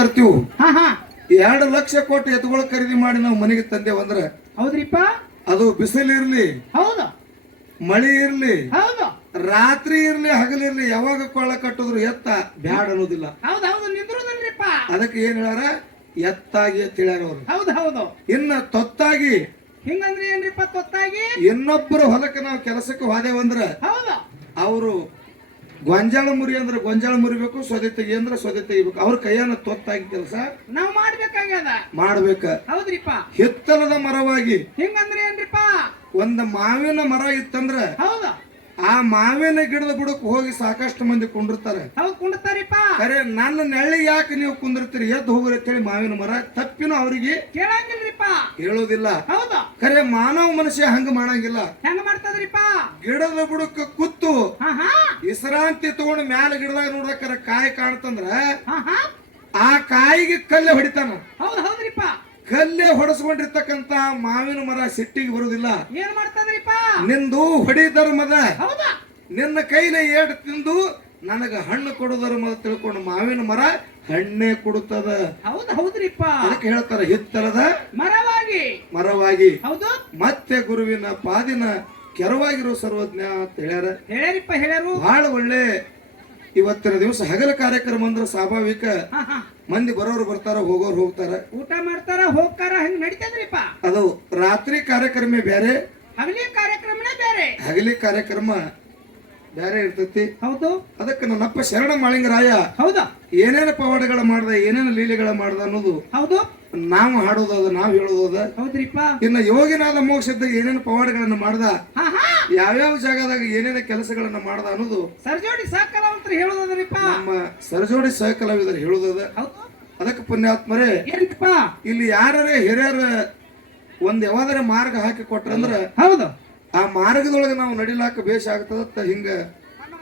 ತರ್ತೀವಿ ಹಾ ಹಾ. ಎರಡು ಲಕ್ಷ ಕೊಟ್ಟು ಎತ್ತುಗಳು ಖರೀದಿ ಮಾಡಿ ನಾವು ಮನೆಗೆ ತಂದೇವು ಅಂದ್ರೆ ಹೌದ್ರಿಪ್ಪ? ಅದು ಬಿಸಿಲಿರ್ಲಿ ಹೌದು. ಮಳಿ ಇರ್ಲಿ ಹೌದು. ರಾತ್ರಿ ಇರ್ಲಿ ಹಗಲಿರ್ಲಿ ಯಾವಾಗ ಕೊಳ್ಳ ಕಟ್ಟಿದ್ರು ಎತ್ತ ಬ್ಯಾಡ ಅನ್ನೋದಿಲ್ಲ. ಹೌದು ಹೌದು. ನಿಂದ್ರುದಲ್ರಿಪ್ಪ. ಅದಕ್ಕೆ ಏನ್ ಹೇಳಾರ ಎತ್ತಾಗಿ ಅಂತ ಹೇಳ್ಯಾರ ಅವ್ರು. ಹೌದು ಹೌದು. ಇನ್ನ ತೊತ್ತಾಗಿ ಹಿಂಗಂದ್ರೆ ಏನ್ರಿಪ್ಪ ತೊತ್ತಾಗಿ? ಇನ್ನೊಬ್ಬರು ಹೊಲಕ್ಕೆ ನಾವು ಕೆಲಸಕ್ಕೆ ಹೋದೇವಂದ್ರ ಹೌದು. ಅವರು ಗೊಂಜಾಳ ಮುರಿ ಅಂದ್ರೆ ಗೊಂಜಾಳ ಮುರಿಬೇಕು ಸೊದೆ ತೆಗಿ ಅಂದ್ರೆ ಸೊದೆ ತೆಗಿಬೇಕು. ಅವ್ರ ಕೈಯನ್ನ ತೊತ್ತಾಗಿ ಕೆಲಸ ನಾವ್ ಮಾಡ್ಬೇಕಾಗ್ಯದ? ಮಾಡ್ಬೇಕ. ಹೌದ್ರಿಪ್ಪ ಹಿತ್ತಲದ ಮರವಾಗಿ ಹಿಂಗಂದ್ರೆ ಏನ್ರಿಪ್ಪ ಒಂದ್ ಮಾವಿನ ಮರ ಇತ್ತಂದ್ರ ಹೌದು. ಆ ಮಾವಿನ ಗಿಡದ ಬುಡಕ್ಕೆ ಹೋಗಿ ಸಾಕಷ್ಟು ಮಂದಿ ಕುಂಡಿರ್ತಾರೆ. ಹೌದು ಕುಂಡ್ತಾರಿಪ್ಪ ಅರೆ ನನ್ನ ನೆಳ್ಳಿ ಯಾಕೆ ನೀವು ಕುಂದಿರ್ತೀರಿ? ಎದ್ದು ಹೋಗ್ರಿ ಅಂತೇಳಿ ಮಾವಿನ ಮರ ತಪ್ಪಿನ ಅವರಿಗೆ? ಕೇಳಂಗಿಲ್ರಿಪ್ಪ. ಹೇಳೋದಿಲ್ಲ ಹೌದಾ. ಖರೆ ಮಾನವ ಮನುಷ್ಯ ಹಂಗ ಮಾಡಂಗಿಲ್ಲ. ಹೆಂಗ ಮಾಡ್ತದ್ರಿಪ್ಪ? ಗಿಡದ ಬುಡಕ್ಕ ಕುತ್ತು. ಹಾ ಹಾ ವಿಶ್ರಾಂತಿ ತಗೊಂಡು ಮ್ಯಾಲ ಗಿಡದಾಗ ನೋಡ್ಬೇಕಾರ ಕಾಯಿ ಕಾಣ್ತಂದ್ರ ಹಾ ಹಾ ಆ ಕಾಯಿಗೆ ಕಲ್ಲೆ ಹೊಡಿತಾನ. ಹೌದು ಹೌದ್ರಿಪ್ಪ. ಕಲ್ಲೆ ಹೊಡೆಸ್ಕೊಂಡಿರ್ತಕ್ಕಂತ ಮಾವಿನ ಮರ ಸಿಟ್ಟಿಗೆ ಬರುವುದಿಲ್ಲ. ಏನ್ ಮಾಡ್ತದ್ರಿಪ್ಪ? ನಿಂದು ಹೊಡಿ ಧರ್ಮದ. ಹೌದಾ? ನಿನ್ನ ಕೈಲಿ ಏಟ್ ತಿಂದು ನನಗ ಹಣ್ಣು ಕೊಡು ಧರ್ಮದ ತಿಳ್ಕೊಂಡು ಮಾವಿನ ಮರ ಹಣ್ಣೇ ಕೊಡುತ್ತದ. ಹೌದು ಹೌದ್ರಿಪ್ಪ. ಅದಕ್ಕೆ ಹೇಳ್ತಾರೆ ಹಿತ್ತಲದ ಮರವಾಗಿ. ಮರವಾಗಿ. ಹೌದು. ಮತ್ತೆ ಗುರುವಿನ ಪಾದಿನ ಕೆರವಾಗಿರೋ ಸರ್ವಜ್ಞ ಅಂತ ಹೇಳ್ಯಾರ. ಹೇಳ್ಯಾರಿಪ್ಪ ಹೇಳ್ಯಾರು. ಬಹಳ ಒಳ್ಳೆ ಇವತ್ತಿನ ದಿವಸ ಹಗಲ ಕಾರ್ಯಕ್ರಮ ಅಂದ್ರೆ ಸ್ವಾಭಾವಿಕ ಮಂದಿ ಬರೋರು ಬರ್ತಾರ ಹೋಗೋರು ಹೋಗ್ತಾರ. ಊಟ ಮಾಡ್ತಾರ ಹೋಗ್ತಾರ ಹಂಗ ನಡೀತದ್ರಿಪ್ಪ ಅದು ರಾತ್ರಿ ಕಾರ್ಯಕ್ರಮ ಬೇರೆ ಹಗಲಿ ಕಾರ್ಯಕ್ರಮನೇ ಬೇರೆ. ಹಗಲಿ ಕಾರ್ಯಕ್ರಮ ಬೇರೆ ಇರ್ತೈತಿ. ಹೌದು. ಅದಕ್ಕೆ ನನ್ನಪ್ಪ ಶರಣ ಮಾಳಿಂಗರಾಯ ಹೌದಾ. ಏನೇನು ಪವಾಡಗಳ ಮಾಡ್ದ ಏನೇನು ಲೀಲೆಗಳ ಮಾಡ್ದ ಅನ್ನೋದು ಹೌದು. ನಾವು ಹಾಡೋದದ ನಾವು ಹೇಳೋದದ ಹೌದ್ರಿಪ್ಪ. ಇನ್ನ ಯೋಗಿನಾದ ಮೋಕ್ಷದ ಏನೇನು ಪವಾಡಗಳನ್ನ ಮಾಡ್ದ ಯಾವ್ಯಾವ ಜಾಗದಾಗ ಏನೇನು ಕೆಲಸಗಳನ್ನ ಮಾಡ್ದ ಅನ್ನೋದು ಸರ್ಜೋಡಿ ಸಾಕಲಾವಂತ್ರ ಹೇಳೋದದ್ರಿಪ್ಪ. ನಮ್ಮ ಸರ್ಜೋಡಿ ಸಹಕಲಾವಿದರು ಹೇಳೋದದ ಹೌದು. ಅದಕ್ಕೆ ಪುಣ್ಯಾತ್ಮರೇ ಇಲ್ಲಿ ಯಾರೇ ಹಿರಿಯರ ಒಂದ್ ಯಾವ್ದಾರ ಮಾರ್ಗ ಹಾಕಿ ಕೊಟ್ರಂದ್ರ ಹೌದು. ಆ ಮಾರ್ಗದೊಳಗೆ ನಾವು ನಡಿಲಾಕ ಬೇಷ ಆಗ್ತದತ್ತ ಹಿಂಗ.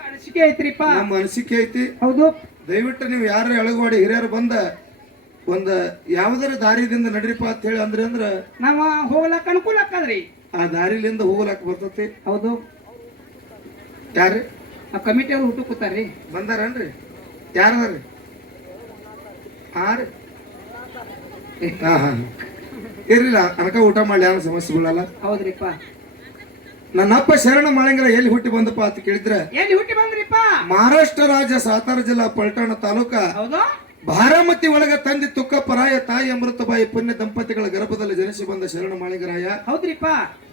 ಅನಿಸಿಕೆ ಐತ್ರಿಪ್ಪ. ನಮ್ಮ ಅನಿಸಿಕೆ ಐತಿ. ಹೌದು. ದಯವಿಟ್ಟು ನೀವು ಯಾರ ಎಳಗವಾಡಿ ಹಿರಿಯರು ಬಂದ ಒಂದ ಯಾವ್ದಾರ ದಾರಿದಿಂದ ನಡ್ರಿಪ್ಪ ಅಂತ ಹೇಳಿ ಅಂದ್ರೆ ಅಂದ್ರ ನಾವ ಹೋಗ್ಲಾಕ ಅನುಕೂಲ ಆಕದ್ರಿ ಆ ದಾರಿಲಿಂದ ಹೋಗ್ಲಾಕ ಬರ್ತತಿ. ಹೌದು. ಯಾರು ಆ ಕಮಿಟಿ ಅವ್ರು ಹುಟ್ಟು ಕೂತಾರ್ರಿ. ಬಂದಾರನ್ರಿ? ಯಾರದಾರ್ರಿ ಆರು ಹಾ ಹಾ ಇರ್ಲಿಲ್ಲ ಅನಕ ಊಟ ಮಾಡಿ ಯಾರು ಸಮಸ್ಯೆ ಬೀಳಲ್ಲ ಹೌದ್ರಿಪ್ಪ. ನನ್ನಪ್ಪ ಶರಣ ಮಾಳಿಂಗರ ಎಲ್ಲಿ ಹುಟ್ಟಿ ಬಂದಪ್ಪ ಅಂತ ಕೇಳಿದ್ರೆ ಎಲ್ಲಿ ಹುಟ್ಟಿ ಬಂದ್ರಿಪ್ಪ? ಮಹಾರಾಷ್ಟ್ರ ರಾಜ್ಯ ಸಾತಾರ ಜಿಲ್ಲಾ ಪಲ್ಟಾಣ ತಾಲೂಕ. ಹೌದು. ಬಾರಾಮತಿ ಒಳಗ ತಂದೆ ತುಕ್ಕ ಪರಾಯ ತಾಯಿ ಅಮೃತಬಾಯಿ ಪುಣ್ಯ ದಂಪತಿಗಳ ಗರ್ಭದಲ್ಲಿ ಜನಿಸಿ ಬಂದ ಶರಣ ಮಾಳಿಂಗರಾಯ. ಹೌದ್ರಿಪ್ಪ.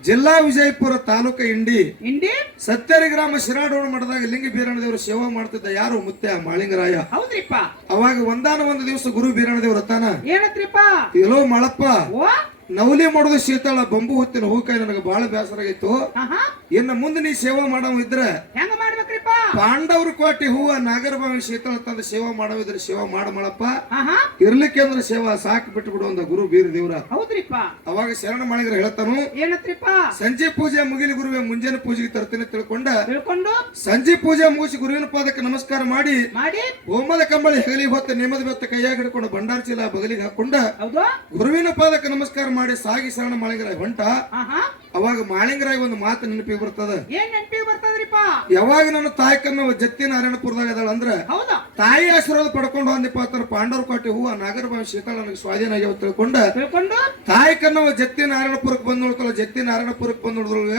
ಜಿಲ್ಲಾ ವಿಜಯಪುರ ತಾಲೂಕ ಇಂಡಿ. ಇಂಡಿ? ಸತ್ಯರಿ ಗ್ರಾಮ ಶಿರಾಡೋಣ ಮಠದಾಗ ಲಿಂಗ ಬೀರಣದೇವರು ಸೇವಾ ಮಾಡ್ತಿದ್ದ ಯಾರು? ಮುತ್ಯ ಮಾಳಿಂಗರಾಯ. ಹೌದ್ರಿಪ್ಪ. ಅವಾಗ ಒಂದಾನ ಒಂದು ದಿವಸ ಗುರು ಬೀರಣ್ಣದೇವ್ರ ತಾನ. ಏನತ್ರಿಪ್ಪ ಎಲ್ಲೋ ಮಳಪ್ಪ. ಓ? ನವಲಿ ಮಾಡೋದು ಶೀತಾಳ ಬಂಬು ಹೊತ್ತಿನ ಹೂಕಾಯಿ ನನಗೆ ಬಹಳ ಬೇಸರ ಆಗಿತ್ತು. ಇನ್ನ ಇನ್ನು ಮುಂದೆ ನೀ ಸೇವಾ ಮಾಡವ ಇದ್ರೆ ಪಾಂಡವ್ರ ಕೋಟಿ ಹೂವ ನಾಗರಭಾವಿ ಶೀತಾಳ ತಂದ ಸೇವಾ ಮಾಡವಿದ್ರೆ ಸೇವಾ ಮಾಡ ಮಾಡಪ್ಪ ಇರ್ಲಿಕ್ಕೆ ಅಂದ್ರೆ ಸೇವಾ ಸಾಕು ಬಿಟ್ಟು ಬಿಡು ಅಂದ ಗುರು ಬೀರ ದೇವ್ರ. ಹೌದ್ರಿಪ್ಪ. ಅವಾಗ ಶರಣ ಮಾಡಿದ್ರೆ ಹೇಳ್ತಾನು ಏನತ್ರಿಪ್ಪ? ಸಂಜೆ ಪೂಜೆ ಮುಗಿಲಿ ಗುರುವೆ ಮುಂಜಾನೆ ಪೂಜೆಗೆ ತರ್ತೇನೆ ತಿಳ್ಕೊಂಡ. ತಿಳ್ಕೊಂಡು? ಸಂಜೆ ಪೂಜೆ ಮುಗಿಸಿ ಗುರುವಿನ ಪಾದಕ್ಕೆ ನಮಸ್ಕಾರ ಮಾಡಿ ಮಾಡಿ? ಹೋಮದ ಕಂಬಳಿ ಹೆಗಲಿ ಹೊತ್ತ ನೇಮದ ಬೆತ್ತ ಕೈಯಾಗ ಹಿಡ್ಕೊಂಡು ಭಂಡಾರ ಚೀಲ ಬಗಲಿಗೆ ಹಾಕೊಂಡ ಹೌದು? ಗುರುವಿನ ಪಾದಕ್ಕೆ ನಮಸ್ಕಾರ ಮಾಡಿ ಸಾಗಿ ಸರಣ ಮಾಳಿಂಗರಾಯ ಹೊಂಟ ಅವಾಗ ಮಾಳಿಂಗರಾಯ ಒಂದು ಮಾತು ನೆನಪಿಗೆ ಬರ್ತದ? ಏನ್ ನೆನಪಿಗೆ ಬರ್ತದ್ರಿಪ್ಪ? ಯಾವಾಗ ನನ್ನ ತಾಯ್ಕನ್ನ ಜತ್ತಿ ನಾರಾಯಣಪುರದಾಗ ಅದಾಳ ಅಂದ್ರ ತಾಯಿ ಆಶೀರ್ವಾದ ಪಡ್ಕೊಂಡು ಹೊಂದಿಪ್ಪ ಅಂತಾರ ಪಾಂಡವ್ರ ಕೋಟೆ ಹೂವ ನಾಗರಭಾವಿ ಶೀತಾಳ ನನಗೆ ಸ್ವಾಧೀನ ಆಗ್ಯಾವ ತಿಳ್ಕೊಂಡ ತಿಳ್ಕೊಂಡು? ತಾಯಿ ಕನ್ನವ ಜತ್ತಿ ನಾರಾಯಣಪುರಕ್ಕೆ ಬಂದ್ ನೋಡ್ತಾಳ ಜತ್ತಿ ನಾರಾಯಣಪುರಕ್ಕೆ ಬಂದ್ ನೋಡಿದ್ರೊಳಗ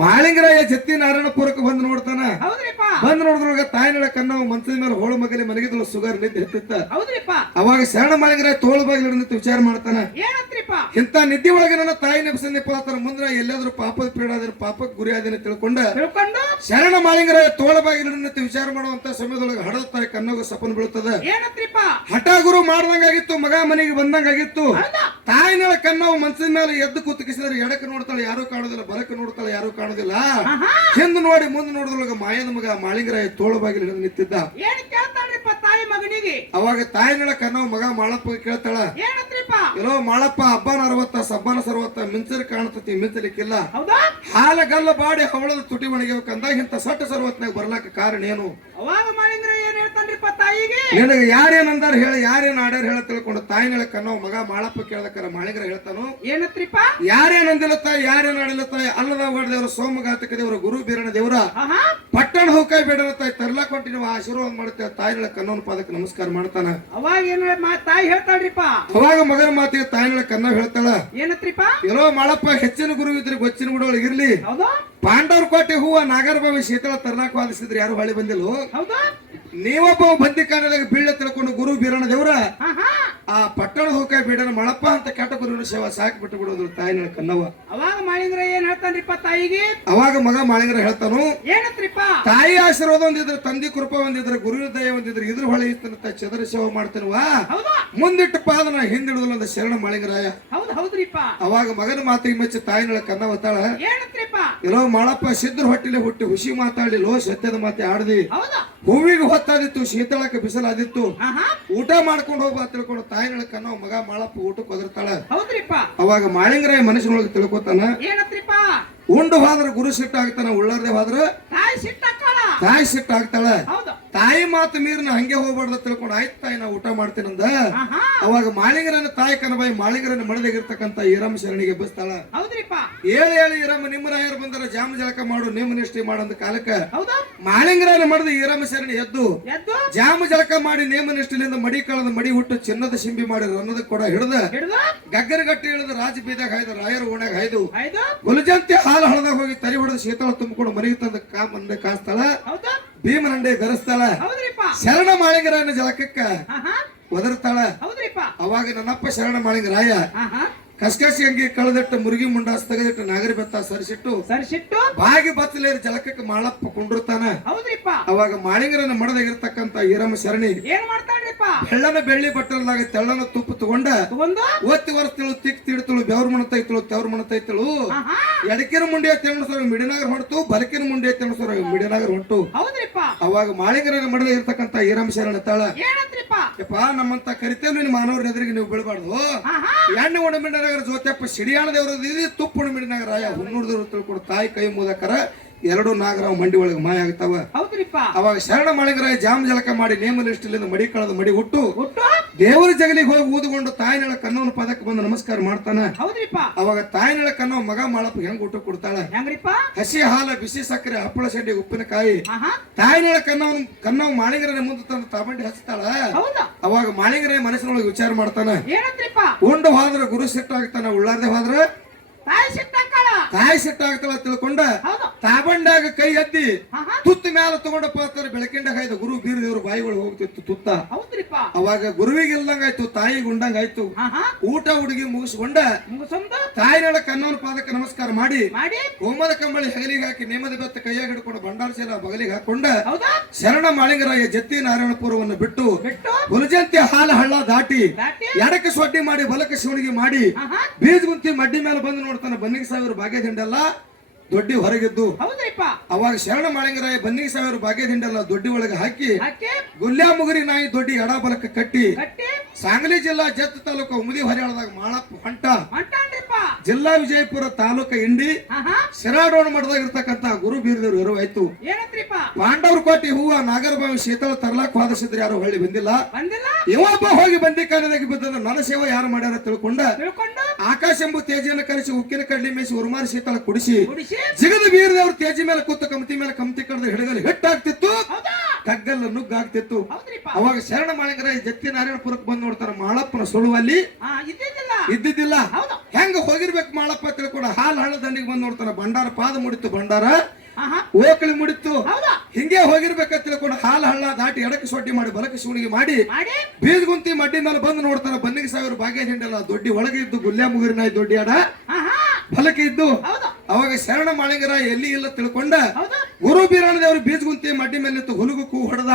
ಮಾಳಿಂಗರಾಯ ಜತ್ತಿ ನಾರಾಯಣಪುರಕ್ಕೆ ಬಂದ್ ನೋಡ್ತಾನ. ಬಂದ್ ನೋಡಿದ್ರೊಳಗ ತಾಯಿನಳ ಕಣ್ಣ ಮನ್ಸಿನ ಮೇಲೆ ಹೋಳು ಮಗಲಿ ಮಲಗಿದ್ಲು ಸುಗರ್ ನಿಂತ ಹತ್ತಿತ್ತ. ಅವಾಗ ಶರಣ ಮಾಳಿಂಗರಾಯ ತೋಳು ಬಾಗಿಲು ನಿಂತು ವಿಚಾರ ಮಾಡ್ತಾನ. ಇಂತ ನಿದ್ದೆ ಒಳಗೆ ನನ್ನ ತಾಯಿ ನೆಪಸ ಆತರ ಮುಂದ್ರ ಎಲ್ಲಾದ್ರೂ ಪಾಪದ ಪೀಡಾದ್ರೆ ಪಾಪಕ್ಕೆ ಗುರಿ ಆದೇನೆ ತಿಳ್ಕೊಂಡ ತಿಳ್ಕೊಂಡು? ಶರಣ ಮಾಳಿಂಗರಾಯ ತೋಳ ಬಾಗಿಲು ನಿಂತು ವಿಚಾರ ಮಾಡುವಂತ ಸಮಯದೊಳಗೆ ಹಡದ ತಾಯಿ ಕಣ್ಣಗ ಸಪನ್ ಬೀಳುತ್ತದೆ. ಏನತ್ರಿಪ್ಪ? ಹಠ ಗುರು ಮಾಡ್ದಂಗಾಗಿತ್ತು ಮಗ ಮನೆಗೆ ಬಂದಂಗಾಗಿತ್ತು. ತಾಯಿನಳ ಕಣ್ಣವು ಮನ್ಸಿನ ಮೇಲೆ ಎದ್ದು ಕುತ್ತಿಸಿದ್ರೆ ಎಡಕ್ಕೆ ನೋಡ್ತಾಳೆ ಯಾರು ಕಾಣೋದಿಲ್ಲ ಬಲಕ್ಕೆ ನೋಡ್ತಾಳೆ ಯಾರು ಕಾಣೋದಿಲ್ಲ. ಹಿಂದ್ ನೋಡಿ ಮುಂದ್ ನೋಡಿದ್ರೊಳಗ ಮಾಯದ ಮಗ ಮಾಳಿಂಗರಾಯ ತೋಳ ಬಾಗಿಲು ಹಿಡಿದು ನಿಂತಿದ್ದ. ತಾಯಿ ಮಗನಿಗೆ? ಅವಾಗ ತಾಯಿನಳ ಕನ್ನವ ಮಗ ಮಾಳಪ್ಪ ಕೇಳ್ತಾಳ. ಇರೋ ಎಲ್ಲೋ ಮಾಳಪ್ಪ ಹಬ್ಬನ ಅರವತ್ತ ಸಬ್ಬನ ಸರ್ವತ್ತ ಮಿಂಚರಿ ಕಾಣ್ತತಿ ಮಿಂಚಲಿಕ್ಕಿಲ್ಲ. ಹೌದಾ? ಹಾಲ ಗಲ್ಲ ಬಾಡಿ ಹವಳದ ತುಟಿ ಒಣಗಿಬೇಕಂದ ಇಂತ ಸಟ್ಟ ಸರ್ವತ್ನಾಗ ಬರ್ಲಾಕ ಕಾರಣ ಏನು? ಅವಾಗ ಮಾಳಿಂಗರ ಏನ್ ಹೇಳ್ತಾನ್ರಿಪ್ಪ ತಾಯಿಗೆ? ನಿನಗೆ ಯಾರೇನಂದಾರ ಹೇಳ ಯಾರೇನ್ ಆಡ್ಯಾರ ಹೇಳ ತಿಳ್ಕೊಂಡು ತಾಯಿನ ಕಣ್ಣವು ಮಗ ಮಾಳಪ್ಪ ಕೇಳದಕ್ಕಾರ ಮಾಳಿಗರ ಹೇಳ್ತಾನು? ಏನತ್ರಿಪ್ಪ? ಯಾರೇನಂದಿಲ್ಲ ತಾಯಿ ಯಾರೇನ್ ಆಡಿಲ್ಲ ತಾಯಿ ಅಲ್ಲದ ದೇವರ ಸೋಮಘಾತಕ ದೇವರ ಗುರು ಬೀರಣ ದೇವರ ಪಟ್ಟಣ ಹೋಕಾಯಿ ಬೇಡತ್ತ ತರ್ಲಾಕ್ ಹೊಂಟಿ ನೀವು ಆಶೀರ್ವಾದ ಮಾಡುತ್ತೆ ತಾಯಿ ಕನ್ನೋನ್ ಪಾದಕ್ಕೆ ನಮಸ್ಕಾರ ಮಾಡ್ತಾನ. ಅವಾಗ ಏನ ಮಾ ತಾಯಿ ಹೇಳ್ತಾಳ್ರಿಪ್ಪ? ಅವಾಗ ಮಗನ ಮಾತಿಗೆ ತಾಯಿ ಕನ್ನ ಹೇಳ್ತಾಳ. ಏನತ್ರಿಪ್ಪ? ಎಲ್ಲೋ ಮಾಳಪ್ಪ ಹೆಚ್ಚಿನ ಗುರು ಇದ್ರೆ ಗೊಚ್ಚಿನ ಗುಡೊಳಗೆ ಇರ್ಲಿ. ಹೌದು? ಪಾಂಡವ್ರ ಕೋಟೆ ಹೂವ ನಾಗರಭಾವಿ ಶೀತಳ ತರ್ಲಾಕ್ ವಾದಿಸಿದ್ರೆ ಯಾರು ಹೊಳಿ ಬಂದಿಲ್ಲ? ಹೌದು? ನೀವೊಬ್ಬ ಬಂದಿ ಕಾಲದಾಗ ಬೀಳ ತಿಳ್ಕೊಂಡು ಗುರು ಬೀರಣ ದೇವ್ರ? ಆ ಪಟ್ಟಣ ಹೋಗ ಬೀಡನ ಮಳಪ್ಪ ಅಂತ ಕೆಟ್ಟ ಗುರುವಿನ ಸೇವಾ ಸಾಕಿ ಬಿಟ್ಟು ಬಿಡೋದು ತಾಯಿನ ಕನ್ನವ. ಅವಾಗ ಮಾಡಿದ್ರ ಏನ್ ಹೇಳ್ತಾನ್ರಿಪ್ಪ ತಾಯಿಗೆ? ಅವಾಗ ಮಗ ಮಾಳಿಂದ್ರ ಹೇಳ್ತಾನು ಏನತ್ರಿಪ್ಪ? ತಾಯಿ ಆಶೀರ್ವಾದ ಒಂದಿದ್ರೆ ತಂದಿ ಕೃಪ ಒಂದಿದ್ರೆ ಗುರು ದಯ ಒಂದಿದ್ರೆ ಇದ್ರ ಹೊಳೆ ಇತ್ತಂತ ಚದರ ಸೇವ ಮಾಡ್ತಾನವಾ ಮುಂದಿಟ್ಟು ಪಾದನ ಹಿಂದಿಡುದಿಲ್ಲ ಅಂತ ಶರಣ ಮಾಳಿಂಗರಾಯ. ಹೌದು ಹೌದ್ರಿಪ್ಪ. ಅವಾಗ ಮಗನ ಮಾತಿಗೆ ಮೆಚ್ಚಿ ಕನ್ನವ ಕನ್ನವತ್ತಾಳ ಏನತ್ರಿಪ್ಪ? ಇರೋ ಮಾಳಪ್ಪ ಸಿದ್ರ ಹೊಟ್ಟಿಲೆ ಹುಟ್ಟಿ ಹುಸಿ ಮಾತಾಡಿ ಲೋ ಸತ್ಯದ ಮಾತೆ ಆಡ್ದಿ. ಹೌದು? ಹೂವಿಗೆ ಹೊತ್ತಾದಿತ್ತು ಶೀತಳಕ್ಕೆ ಬಿಸಿಲಾದಿತ್ತು. ಊಟ ಮಾಡ್ಕೊಂಡು ಹೋಗ್ಬಾ ತಿಳ್ಕೊಂಡು ತಾಯಿನೊಳಕ್ಕ ನಾವು ಮಗ ಮಾಳಪ್ಪ ಊಟಕ್ಕೆ ಹೋದಿರ್ತಾಳ ಹೌದ್ರಿಪ್ಪ. ಅವಾಗ ಮಾಳಿಂಗರಾಯ ಮನಸ್ಸಿನೊಳಗೆ ತಿಳ್ಕೊತಾನ ಏನತ್ರಿಪ್ಪ? ಉಂಡು ಹೋದ್ರ ಗುರು ಸಿಟ್ಟಾಗ್ತಾನ ಉಳ್ಳಾರ್ದೆ ಹೋದ್ರ ತಾಯಿ ಸಿಟ್ಟಾಗ್ತಾಳ? ತಾಯಿ ಸಿಟ್ಟ ಆಗ್ತಾಳ ಹೌದು. ತಾಯಿ ಮಾತು ಮೀರಿನ ಹಂಗೆ ಹೋಗ್ಬಾರ್ದು ತಿಳ್ಕೊಂಡು ಆಯ್ತು ತಾಯಿ ನಾ ಊಟ ಮಾಡ್ತೀನಂದ ಅವಾಗ ಮಾಳಿಂಗರನ್ನ ತಾಯಿ ಕನಬಾಯಿ ಮಾಳಿಂಗರನ್ನ ಮಡದಾಗಿರ್ತಕ್ಕಂತ ಈರಮ್ಮ ಶರಣಿಗೆ ಬಸ್ತಾಳ. ಹೌದ್ರಿಪ್ಪ. ಏಳು ಏಳು ಈರಮ್ಮ ನಿಮ್ಮ ರಾಯರು ಬಂದರ ಜಾಮ ಜಳಕ ಮಾಡು ನೇಮ ನಿಷ್ಠೆ ಮಾಡಂದ ಕಾಲಕ್ಕ ಮಾಳಿಂಗರನ್ನ ಮಡದ ಈರಮ್ಮ ಶರಣಿ ಎದ್ದು ಜಾಮ ಜಳಕ ಮಾಡಿ ನೇಮ ನಿಷ್ಠೆಲಿಂದ ಮಡಿ ಕಳದ ಮಡಿ ಹುಟ್ಟು ಚಿನ್ನದ ಶಿಂಬಿ ಮಾಡಿ ರನ್ನದ ಕೊಡ ಹಿಡ್ದ ಗಗ್ಗರಗಟ್ಟಿ ಗಗ್ಗರ ಗಟ್ಟಿ ಇಳಿದ ರಾಜ ಬೀದಾಗ ಹಾಯ್ದ ರಾಯರು ಓಣ್ಯಾಗ ಹಾಯ್ದು ಗುಲಜಂತಿ ಹಾಲು ಹಳದಾಗ ಹೋಗಿ ತರಿ ಹೊಡೆದ ಶೀತಳ ತುಂಬಿಕೊಂಡು ಮನೆಗೆ ತಂದ ಕಾ ಅಂದ ಕಾಸ್ತಾಳ. ಭೀಮನಂಡೆ ಧರಿಸ್ತಾಳ ಹೌದ್ರಿಪ್ಪ. ಶರಣ ಮಾಳಿಂಗರಾಯನ ಜಲಕಕ್ಕ ಒದರ್ತಾಳ. ಹೌದ್ರಿಪ್ಪ. ಅವಾಗ ನನ್ನಪ್ಪ ಶರಣ ಮಾಳಿಂಗರಾಯ. ಕಸ್ಕಸಿ ಅಂಗಿ ಕಳೆದಿಟ್ಟು ಮುರುಗಿ ಮುಂಡಾಸ್ ತೆಗೆದಿಟ್ಟು ನಾಗರಿ ಬೆತ್ತ ಸರಿಸಿಟ್ಟು ಸರಿಸಿಟ್ಟು ಬಾಗಿ ಬತ್ತಲೇರಿ ಜಲಕಕ್ಕೆ ಮಾಳಪ್ಪ ಕುಂಡಿರ್ತಾನ ಹೌದ್ರಿಪ್ಪ. ಅವಾಗ ಮಾಳಿಂಗರನ್ನ ಮಡದಾಗಿರ್ತಕ್ಕಂತ ಈರಮ್ಮ ಶರಣಿ ಏನ್ ಮಾಡ್ತಾಳ್ರಿಪ್ಪ ಬೆಳ್ಳನ ಬೆಳ್ಳಿ ಬಟ್ಟಲಾಗ ತೆಳ್ಳನ ತುಪ್ಪ ತಗೊಂಡ ಒತ್ತಿ ವರ್ಷಗಳು ತಿಕ್ ತಿಡ್ತಳು ಬೆವ್ರ ಮಣತೈತಳು ತೆವ್ರ ಮಣತೈತಳು ಆಹಾ. ಎಡಕಿನ ಮುಂಡಿಯ ತೆಣಸೋರ ಮಿಡಿನಾಗರ್ ಹೊಂಟು ಬಲಕಿನ ಮುಂಡಿಯ ತೆಣಸೋರ ಮಿಡಿನಾಗರ್ ಹೊಂಟು. ಹೌದ್ರಿಪ್ಪ. ಅವಾಗ ಮಾಳಿಂಗರನ್ನ ಮಡದ ಇರ್ತಕ್ಕಂತ ಈರಮ್ಮ ಶರಣ ತಾಳ ಏನಂತ್ರಿಪ್ಪ? ಯಪ್ಪ ನಮ್ಮಂತ ಕರಿತೇವ್ ನಿನ್ನ ಮಾನವರ ಎದುರಿಗೆ ನೀವು ಬೀಳ್ಬಾರ್ದು. ಎಣ್ಣೆ ಒಣ ಎಣ್ಣೆ ಉಣಮಿಡಿನಗರ ಜೋತ್ಯಪ್ಪ ಸಿಡಿಯಾಣ ದೇವರ ತುಪ್ಪಣ ರಾಯ. ಹುಣ್ಣೂರ್ದವ್ರು ತಿಳ್ಕೊಂಡು ತಾಯಿ ಕೈ ಮುದಕರ ಎರಡು ನಾಗರಾವ್ ಮಂಡಿ ಒಳಗೆ ಮಾಯ ಆಗ್ತಾವ. ಅವಾಗ ಶರಣ ಮಾಳಿಂಗರಾಯ ಜಾಮ ಜಲಕ ಮಾಡಿ ನೇಮ ಲಿಸ್ಟಿಲಿಂದ ಮಡಿ ಕಳೆದ ಮಡಿ ಹುಟ್ಟು. ಹುಟ್ಟು? ದೇವರ ಜಗಲಿಗೆ ಹೋಗಿ ಊದುಕೊಂಡು ತಾಯಿನಳ ಕನ್ನವನ ಪದಕ್ಕೆ ಬಂದು ನಮಸ್ಕಾರ ಮಾಡ್ತಾನ. ಅವಾಗ ತಾಯಿನಳ ಕನ್ನವ ಮಗ ಮಾಳಪ್ಪ ಹೆಂಗ್ ಊಟ ಕೊಡ್ತಾಳ? ಹಸಿ ಹಾಲ ಬಿಸಿ ಸಕ್ಕರೆ ಹಪ್ಪಳ ಶೆಡ್ಡಿ ಉಪ್ಪಿನಕಾಯಿ ತಾಯಿ ತಾಯಿನಳ ಕನ್ನವನ ಕನ್ನವ ಮಾಳಿಂಗರನ ಮುಂದೆ ತಂದು ತಾಬಂಡಿ ಹಚ್ತಾಳ. ಅವಾಗ ಮಾಳಿಗರ ಮನಸ್ಸಿನೊಳಗೆ ವಿಚಾರ ಮಾಡ್ತಾನ. ಉಂಡು ಹೋದ್ರ ಗುರು ಸಿಟ್ಟಾಗ್ತಾನ ಉಳ್ಳಾರ್ದೆ ಹೋದ್ರ ತಾಯಿ ಸಿಟ್ಟ ತಾಯಿ ಸಿಟ್ಟಾಗ್ತಾಳ ತಿಳ್ಕೊಂಡ. ತಾಬಂಡಾಗ ಕೈ ಎದ್ದಿ ತುತ್ತ ಮ್ಯಾಲ ತಗೊಂಡಪ್ಪ ಅಂತಾರೆ ಬೆಳಕಿಂಡಾಗ ಆಯ್ತು ಗುರು ಬೀರ ದೇವ್ರ ಬಾಯಿ ಒಳಗೆ ಹೋಗ್ತಿತ್ತು ತುತ್ತ. ಅವಾಗ ಗುರುವಿಗೆ ಇಲ್ದಂಗ ಆಯ್ತು ತಾಯಿ ಗುಂಡಂಗ ಆಯ್ತು. ಆಹಾ ಊಟ ಹುಡುಗಿ ಮುಗಿಸ್ಕೊಂಡ ತಾಯಿ ನಡ ಕನ್ನವನ ಪಾದಕ್ಕೆ ನಮಸ್ಕಾರ ಮಾಡಿ ಕೋಮದ ಕಂಬಳಿ ಹೆಗಲಿಗೆ ಹಾಕಿ ನೇಮದ ಬೆತ್ತ ಕೈಯಾಗ ಹಿಡ್ಕೊಂಡು ಬಂಡಾರ ಚೀಲ ಬಗಲಿಗೆ ಹಾಕೊಂಡ ಹೌದಾ? ಶರಣ ಮಾಳಿಂಗರಾಯ ಜತ್ತಿ ನಾರಾಯಣಪುರವನ್ನು ಬಿಟ್ಟು ಹುಲಜಂತಿ ಹಾಲ ಹಳ್ಳ ದಾಟಿ ದಾಟಿ. ಎಡಕ್ಕೆ ಸೊಡ್ಡಿ ಮಾಡಿ ಬಲಕ್ಕೆ ಶಿವಣಿಗೆ ಮಾಡಿ ಬೀಜ ಗುಂತಿ ಮಡ್ಡಿ ಮೇಲೆ ಬಂದು ನೋಡ್ತಾನೆ ಬನ್ನಿಗೆ ಸಾವಿರ ಭಾಗ್ಯದಿಂಡಲ್ಲ ದೊಡ್ಡಿ ಹೊರಗಿದ್ದು ಹೌದ್ರಿಪ್ಪ ಅವಾಗ ಶರಣ ಮಾಳಿಂಗರಾಯ ಬನ್ನಿ ಸಾವಿರ ಭಾಗ್ಯದಿಂಡಲ್ಲ ದೊಡ್ಡಿ ಒಳಗೆ ಹಾಕಿ ಗುಲ್ಯಾ ಮುಗುರಿ ನಾಯಿ ದೊಡ್ಡಿ ಎಡ ಬಲಕ್ಕೆ ಕಟ್ಟಿ ಕಟ್ಟಿ ಸಾಂಗ್ಲಿ ಜಿಲ್ಲಾ ಜತ್ ತಾಲೂಕು ಉಮದಿ ಹರಿಯಾಣದಾಗ ಮಾಡಪ್ಪ ಹೊಂಟ. ಜಿಲ್ಲಾ ವಿಜಯಪುರ ತಾಲೂಕ ಇಂಡಿ. ಶಿರಾಡೋಣ ಮಠದಾಗ ಇರ್ತಕ್ಕಂತ ಗುರು ಬೀರದೇವ್ರು ಇರುವ ಏನಂತ್ರಿಪ್ಪ? ಪಾಂಡವ್ರ ಕೋಟಿ ಹೂವ ನಾಗರಭಾವಿ ಶೀತಳ ತರ್ಲಾಕ್ ವಾದಿಸಿದ್ರೆ ಯಾರು ಹೊಳ್ಳಿ ಬಂದಿಲ್ಲ. ಇವೊಬ್ಬ ಹೋಗಿ ಬಂದಿ ಕಾಲದಾಗ ಬಿದ್ದ ನನ್ನ ಸೇವ ಯಾರು ಮಾಡ್ಯಾರ ತಿಳ್ಕೊಂಡ. ಆಕಾಶ ಎಂಬು ತೇಜಿಯನ್ನು ಕರೆಸಿ ಉಕ್ಕಿನ ಕಡ್ಲಿ ಮೇಸಿ ಉರುಮಾರಿ ಶೀತಳ ಕುಡಿಸಿ. ಜಿಗದ ಬೀರದೇವ್ರ ತೇಜಿ ಮೇಲೆ ಕೂತು ಕಮತಿ ಮೇಲೆ ಕಮತಿ ಕಡ್ದು ಹಿಡಗಲಿ ಹಿಟ್ಟಾಗ್ತಿತ್ತು. ಕಗ್ಗಲ್ಲ ನುಗ್ಗಾಗ್ತಿತ್ತು ಅವಾಗ ಶರಣ ಮಾಳಿಂಗರ ಜತ್ತಿ ನಾರಾಯಣಪುರಕ್ಕೆ ಬಂದು ನೋಡ್ತಾರ ಮಾಳಪ್ಪನ ಸುಳುವಲ್ಲಿ ಇದ್ದಿದ್ದಿಲ್ಲ. ಹೆಂಗ ಹೋಗಿರ್ಬೇಕು ಮಾಳಪ್ಪ ತಿಳ್ಕೊಂಡು ಹಾಲು ಹಳ್ಳ ದಂಡಿಗೆ ಬಂದು ನೋಡ್ತಾರ ಭಂಡಾರ ಪಾದ ಮುಡಿತು ಭಂಡಾರ ಓಕಳಿ ಮುಡಿತು. ಹಿಂಗೆ ಹೋಗಿರ್ಬೇಕ ತಿಳ್ಕೊಂಡು ಹಾಲ್ ಹಳ್ಳ ದಾಟಿ ಎಡಕ್ಕೆ ಸೊಟ್ಟಿ ಮಾಡಿ ಬಲಕ್ಕೆ ಸುಣಿಗೆ ಮಾಡಿ ಬೀಜ ಗುಂತಿ ಮಡ್ಡಿ ಮೇಲೆ ಬಂದು ನೋಡ್ತಾರ ಬನ್ನಿಗೆ ಸಾವಿರ ಭಾಗ್ಯ ಹಿಂಡಲ್ಲ ದೊಡ್ಡಿ ಒಳಗೆ ಇದ್ದು ಗುಲ್ಯ ಮುಗುರಿನ ದೊಡ್ಡಿ ಅಡ. ಆಹಾ ಫಲಕ್ಕೆ ಇದ್ದು ಅವಾಗ ಶರಣ ಮಾಳಿಂಗರ ಎಲ್ಲಿ ಇಲ್ಲ ತಿಳ್ಕೊಂಡ ಗುರು ಬೀರಾಣ ಬೀಜಗುಂತಿ ಬೀಜ ಗುಂತಿ ಮಡ್ಡಿ ಮೇಲೆ ನಿಂತು ಹುಲುಗು ಕೂ ಹೊಡೆದ.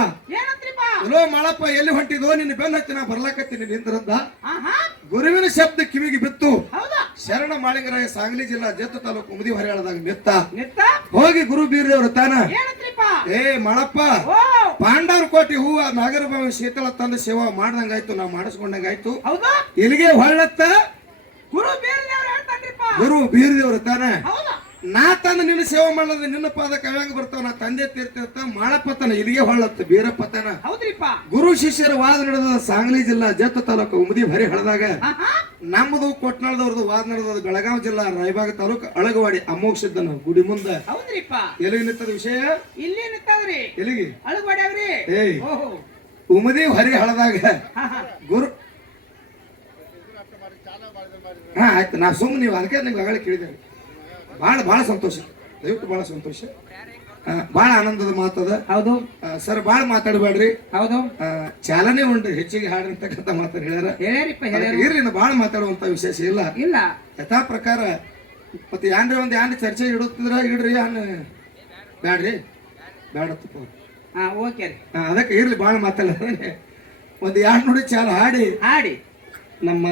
ಹಲೋ ಎಲ್ಲೋ ಮಾಳಪ್ಪ ಎಲ್ಲಿ ಹೊಂಟಿದೋ? ನಿನ್ನ ಬೆನ್ನ ಹತ್ತಿ ನಾ ಬರ್ಲಾಕತ್ತೀನಿ ನಿಂದ್ರಂದ ಗುರುವಿನ ಶಬ್ದ ಕಿವಿಗೆ ಬಿತ್ತು. ಶರಣ ಮಾಳಿಂಗರಾಯ ಸಾಗಲಿ ಜಿಲ್ಲಾ ಜೇತ ತಾಲೂಕು ಮುದಿ ಹೊರೆಯಾಳದಾಗ ನಿತ್ತ. ನಿತ್ತ? ಹೋಗಿ ಗುರು ಬೀರದೇವ್ರ ತಾನ ಏ ಮಾಳಪ್ಪ ಪಾಂಡವ್ರ ಕೋಟಿ ಹೂವ ನಾಗರಭಾವಿ ಶೀತಳ ತಂದ ಸೇವಾ ಮಾಡ್ದಂಗಾಯ್ತು ನಾ ಮಾಡಿಸ್ಕೊಂಡಂಗಾಯ್ತು. ಇಲ್ಲಿಗೆ ಹೊಳ್ಳತ್ತ ಗುರು ಬೇರೆ ದೇವ್ರ ಗುರು ಬೀರದೇವ್ರ ತಾನ? ನಾ ತಂದು ನಿನ್ನ ಸೇವೆ ಮಾಡದ ನಿನ್ನ ಪಾದ ಕವ್ಯಾಂಗ ಬರ್ತಾವ? ನಾ ತಂದೆ ತೀರ್ತಿರ್ತ ಮಾಳಪ್ಪತನ ಇಲ್ಲಿಗೆ ಹೊಳ್ಳತ್ತ ಬೀರಪ್ಪತನ. ಹೌದ್ರಿಪ್ಪ. ಗುರು ಶಿಷ್ಯರ ವಾದ ನಡೆದ ಸಾಂಗ್ಲಿ ಜಿಲ್ಲಾ ಜತ್ತ ತಾಲೂಕು ಉಮದಿ ಭರಿ ಹಳದಾಗ ನಮ್ಮದು ಕೊಟ್ನಾಳದವ್ರದ್ದು ವಾದ ನಡೆದ ಬೆಳಗಾವಿ ಜಿಲ್ಲಾ ರಾಯಬಾಗ ತಾಲೂಕು ಅಳಗವಾಡಿ ಅಮೋಕ್ಷದನ ಗುಡಿ ಮುಂದೆ. ಹೌದ್ರಿಪ್ಪ. ಎಲ್ಲಿಗೆ ನಿಂತದ ವಿಷಯ? ಇಲ್ಲಿ ನಿಂತದ್ರಿ. ಎಲ್ಲಿಗೆ? ಅಳಗವಾಡಿ ಏಯ್. ಓಹೋ. ಉಮದಿ ಹರಿ ಹಳದಾಗ ಗುರು ಹಾ ಆಯ್ತು. ನಾ ಸುಮ್ಮನೆ ನೀವು ಅದಕ್ಕೆ ನಿಮ್ಗೆ ಆಗಲೇ ಕೇಳಿದೆ ಭಾಳ ಭಾಳ ಸಂತೋಷ. ದಯವಿಟ್ಟು ಭಾಳ ಸಂತೋಷ. ಬಹಳ ಭಾಳ ಆನಂದದ ಮಾತದ. ಹೌದು. ಸರ್ ಭಾಳ ಮಾತಾಡಬೇಡ್ರಿ. ಹೌದು. ಚಾಲನೆ ಉಂಟು. ಹೆಚ್ಚಿಗೆ ಹಾಡಿರ್ತಕ್ಕಂಥ ಮಾತಾಡ ಮಾತು ಹೇಳ್ಯಾರ. ಬಹಳ ಇರ್ಲಿ ಭಾಳ ಮಾತಾಡುವಂತ ವಿಶೇಷ ಇಲ್ಲ. ಇಲ್ಲ. ಯಥಾ ಪ್ರಕಾರ ಮತ್ತೆ ಯಾನ್ರಿ ಒಂದು ಯಾನ್ ಚರ್ಚೆ ಇಡುತ್ತಿದ್ರ ಇಡ್ರಿ ಯಾನ್? ಬ್ಯಾಡ್ರಿ. ಬ್ಯಾಡತ್ತಪ್ಪ ಹಾ ಓಕೆ ಅದಕ್ಕೆ ಇರ್ಲಿ ಭಾಳ ಮಾತಾಡ ಒಂದು ಎರಡು ನೋಡಿ ಚಾಲ ಹಾಡಿ. ಹಾಡಿ. ನಮ್ಮ